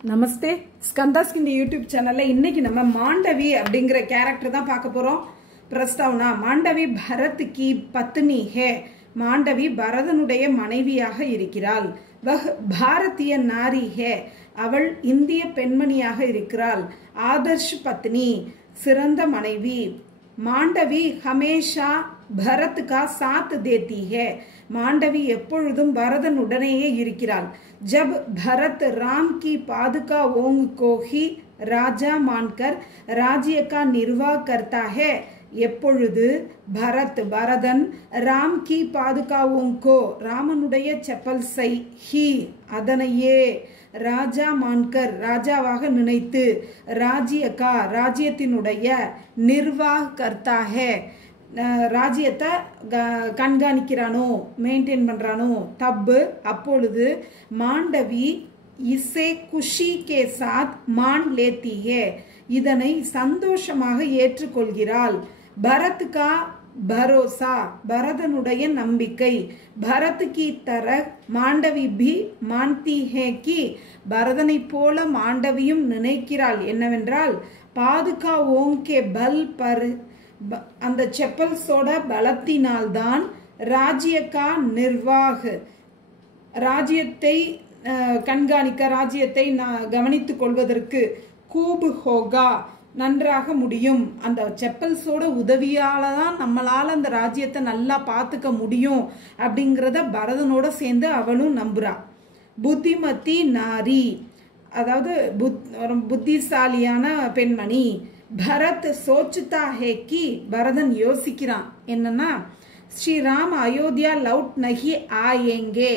நமஸ்தே ஸ்கந்தாஸ் இந்த யூடியூப் சேனல்ல இன்னைக்கு நம்ம மாண்டவி அப்படிங்கிற கேரக்டர் தான் பார்க்க போறோம். பிரஸ்தாவனா மாண்டவி பரத் கி பத்னி ஹே. மாண்டவி பரதனுடைய மனைவியாக இருக்கிறாள். வஹ் பாரதிய நாரி ஹே. அவள் இந்திய பெண்மணியாக இருக்கிறாள். ஆதர்ஷ் பத்னி சிறந்த மனைவி. மாண்டவி ஹமேஷா பரத் கா சாத் தேத்தி ஹே. மாண்டவி எப்பொழுதும் பரதனுடனேயே இருக்கிறாள். जब भरत राम की पादुका ओंग को ही राजा मानकर राज्य का निर्वाह करता है. எப்பொழுது பரத் பரதன் ராம் கி பாதுகாவோங்கோ ராமனுடைய செப்பல்சை ஹி அதனையே ராஜா மான்கர் ராஜாவாக நினைத்து ராஜ்யகா ராஜ்யத்தினுடைய நிர்வாக கர்த்தா ஹே ராஜ்யத்தை கண்காணிக்கிறானோ மெயின்டைன் பண்றானோ தப்பு அப்பொழுது மாண்டவி இசே குஷி கே சாத் மான் லேத்தி ஹே இதனை சந்தோஷமாக ஏற்றுக்கொள்கிறாள். பரத் கா பரோசா பரதனுடைய நம்பிக்கை. பரத் கி தரஹ் மாண்டவி பி மான்தி ஹே கி பரதனை போல மாண்டவியும் நினைக்கிறாள் என்னவென்றால் பாதுகா ஓம் கே பல் பர் அந்த செப்பல்ஸோட பலத்தினால்தான் ராஜ்யக்கா நிர்வாக ராஜ்யத்தை கண்காணிக்க ராஜ்யத்தை கவனித்துக் கொள்வதற்கு கூபு ஹோகா நன்றாக முடியும். அந்த செப்பல்ஸோட உதவியால தான் நம்மளால அந்த ராஜ்யத்தை நல்லா பார்த்துக்க முடியும் அப்படிங்கிறத பரதனோட சேர்ந்து அவளும் நம்புறா. புத்திமதி நாரி அதாவது புத்திசாலியான பெண்மணி. பரத் சோச்சுதா ஹே கி பரதன் யோசிக்கிறான் என்னன்னா ஸ்ரீராம் அயோத்தியா லவுட் நஹி ஆயேங்கே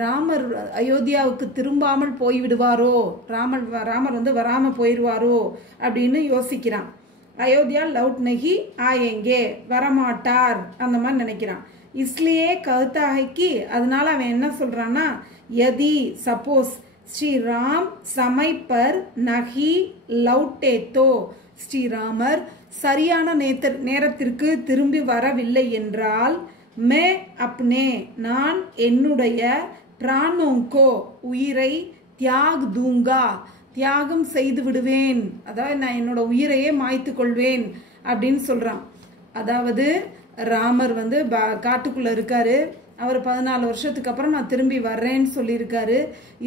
ராமர் அயோத்தியாவுக்கு திரும்பாமல் போய்விடுவாரோ ராமர் வந்து வராம போயிடுவாரோ அப்படின்னு யோசிக்கிறான். அயோத்தியா லவுட் நஹி ஆயேங்கே வரமாட்டார் அந்த மாதிரி நினைக்கிறான். இஸ்லியே கவுத்தாகி அதனால அவன் என்ன சொல்றான்னா யதி சப்போஸ் ஸ்ரீராம் சமை பர் நஹி லவுட்டே தோ ஸ்ரீராமர் சரியான நேரத்திற்கு திரும்பி வரவில்லை என்றால் மே அப்னே நான் என்னுடைய பிராணோங்கோ உயிரை தியாக் தூங்கா தியாகம் செய்து விடுவேன் அதாவது நான் என்னோட உயிரையே மாய்த்து கொள்வேன் அப்படின்னு சொல்றான். அதாவது ராமர் வந்து காட்டுக்குள்ள இருக்காரு. அவர் 14 வருஷத்துக்கு அப்புறம் நான் திரும்பி வர்றேன்னு சொல்லியிருக்காரு.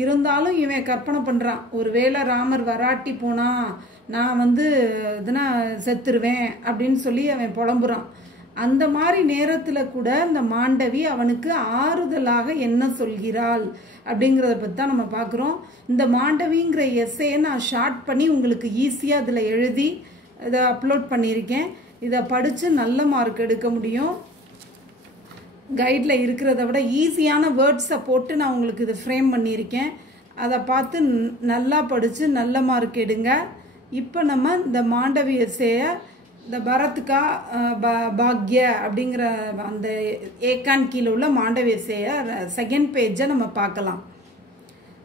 இருந்தாலும் இவன் கற்பனை பண்றான் ஒருவேளை ராமர் வராட்டி போனா நான் வந்து இதுனா செத்துருவேன் அப்படின்னு சொல்லி அவன் புலம்புறான். அந்த மாதிரி நேரத்துல கூட இந்த மாண்டவி அவனுக்கு ஆறுதலாக என்ன சொல்கிறாள் அப்படிங்கிறத பத்தி தான் நம்ம பார்க்குறோம். இந்த மாண்டவிங்கிற எஸ்ஸையை நான் ஷார்ட் பண்ணி உங்களுக்கு ஈஸியாக இதில் எழுதி இதை அப்லோட் பண்ணியிருக்கேன். இதை படித்து நல்ல மார்க் எடுக்க முடியும். கைடில் இருக்கிறத விட ஈஸியான வேர்ட்ஸை போட்டு நான் உங்களுக்கு இதை ஃப்ரேம் பண்ணியிருக்கேன். அதை பார்த்து நல்லா படித்து நல்ல மார்க் எடுங்க. இப்போ நம்ம இந்த மாண்டவி எஸ்ஸையை இந்த பரத்கா பாக்ய அப்படிங்கிற அந்த ஏகான் கீழே உள்ள மாண்டவி எஸ்ஸையை செகண்ட் பேஜை நம்ம பார்க்கலாம்.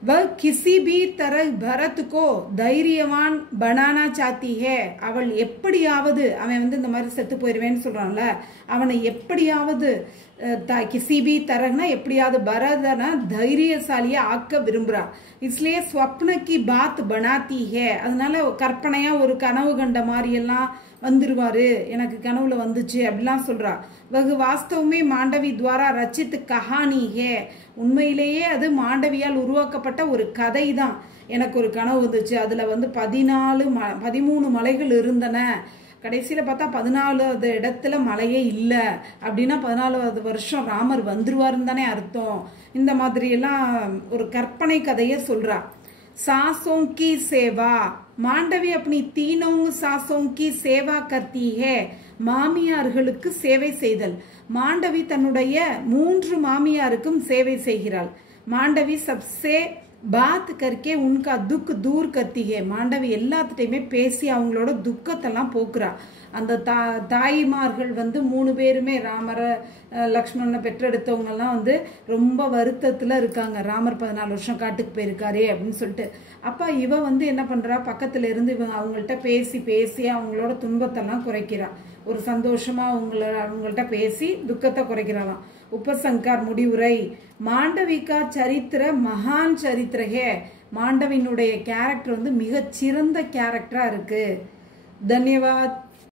वह किसी भी तरह भरत को தைரியவான் बनाना चाहती है. அவள் எப்படியாவது அவன் வந்து இந்த மாதிரி செத்து போயிடுவேன்னு சொல்றான்ல அவனை எப்படியாவது किसी भी तरहனா எப்படியாவது பரதனை தைரியசாலியா ஆக்க விரும்புறா. इसलिए स्वप्न की बात बनाती है அதனால கற்பனையா ஒரு கனவு கண்ட மாதிரி எல்லாம் வந்துருவாரு எனக்கு கனவுல வந்துச்சு அப்படிலாம் சொல்றா. வகு வாஸ்தவமே மாண்டவி துவாரா ரச்சித் கஹானி ஹே உண்மையிலேயே அது மாண்டவியால் உருவாக்கப்பட்ட ஒரு கதை தான். எனக்கு ஒரு கனவு வந்துச்சு அதுல வந்து 13 மலைகள் இருந்தன. கடைசியில பார்த்தா 14வது இடத்துல மலையே இல்லை அப்படின்னா 14வது வருஷம் ராமர் வந்துருவாருன்னு தானே அர்த்தம். இந்த மாதிரி எல்லாம் ஒரு கற்பனை கதையை சொல்றா. सासों की सेवा மாண்டவி अपनी तीनों सासों की सेवा करती है. மாமியார்களுக்கு சேவை செய்தல். மாண்டவி தன்னுடைய 3 மாமியாருக்கும் சேவை செய்கிறாள். மாண்டவி சப்சே பாத் கர்க்கே உன்கா துக் தூர் கர்த்தி ஹே மாண்டவி எல்லாத்துட்டையுமே பேசி அவங்களோட துக்கத்தெல்லாம் போக்குறா. அந்த தாய்மார்கள் வந்து 3 பேருமே ராமரை லக்ஷ்மணனை பெற்றெடுத்தவங்கெல்லாம் வந்து ரொம்ப வருத்தத்தில் இருக்காங்க. ராமர் 14 வருஷம் காட்டுக்கு போயிருக்காரே அப்படின்னு சொல்லிட்டு. அப்போ இவ வந்து என்ன பண்ணுறா பக்கத்தில் இருந்து இவங்க அவங்கள்ட்ட பேசி பேசி அவங்களோட துன்பத்தெல்லாம் குறைக்கிறா. ஒரு சந்தோஷமா அவங்கள்ட்ட பேசி துக்கத்தை குறைக்கிறாளாம். उपसंकार मुडिवुरै मांडवी का चरित्र महान चरित्र है. மாண்டவியினுடைய கேரக்டர் வந்து மிகச்சிறந்த கேரக்டரா இருக்கு. தன்யவாத்.